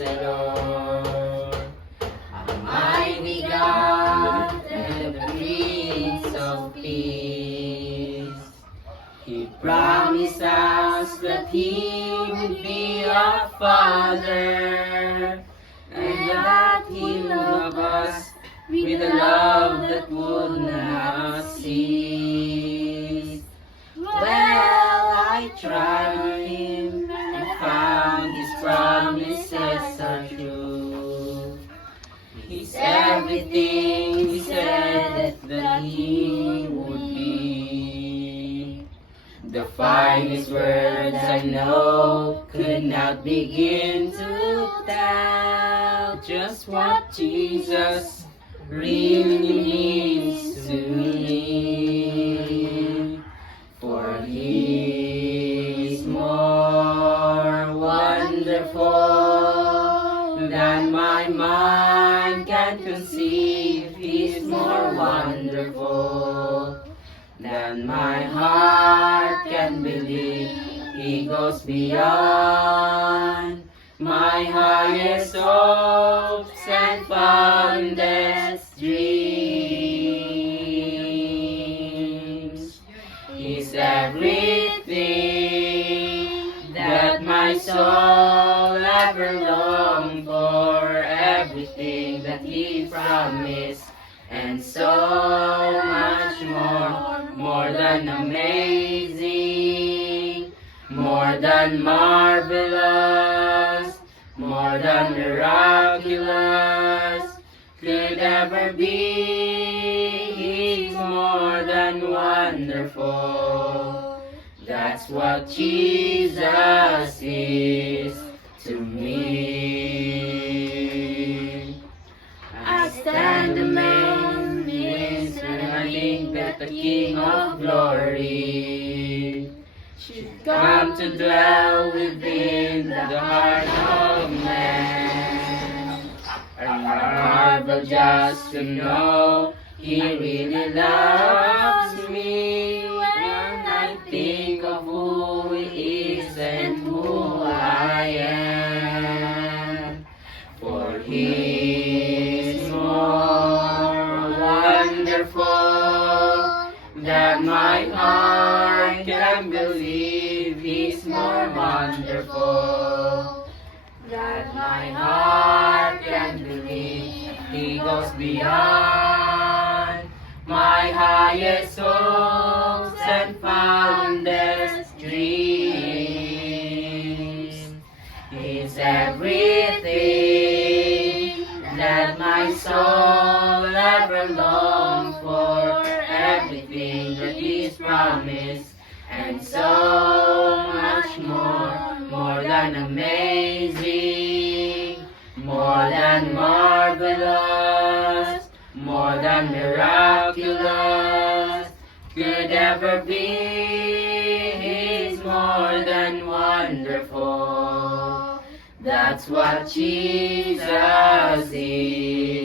the Lord, Almighty God and the Prince of Peace. He promised us that He would be our Father, and that He loved us with a love that would not cease. Well, I tried Him and found His promises are true. He's everything He said that He would be. The finest words I know could not begin to tell just what Jesus really means to me. For He is more wonderful than my mind can conceive. He is more wonderful than my heart can believe. He goes beyond my highest hopes and fondest dreams. He's everything that my soul ever longed for, everything that He promised, and so much more than amazing, more than marvelous, more than miraculous could ever be. He's more than wonderful. That's what Jesus is to me. I stand amazed when I think that the King of Glory should come to dwell within the heart of man. I marvel just to know He really loves me when I think of who He is and who I am. For He is more wonderful than my heart can believe. He's more wonderful than my heart can believe. He goes beyond my highest hopes and fondest dreams. He's everything that my soul ever longed for, everything that He's promised, and so much more than amazing, more than marvelous, more than miraculous could ever be. He's more than wonderful. That's what Jesus is.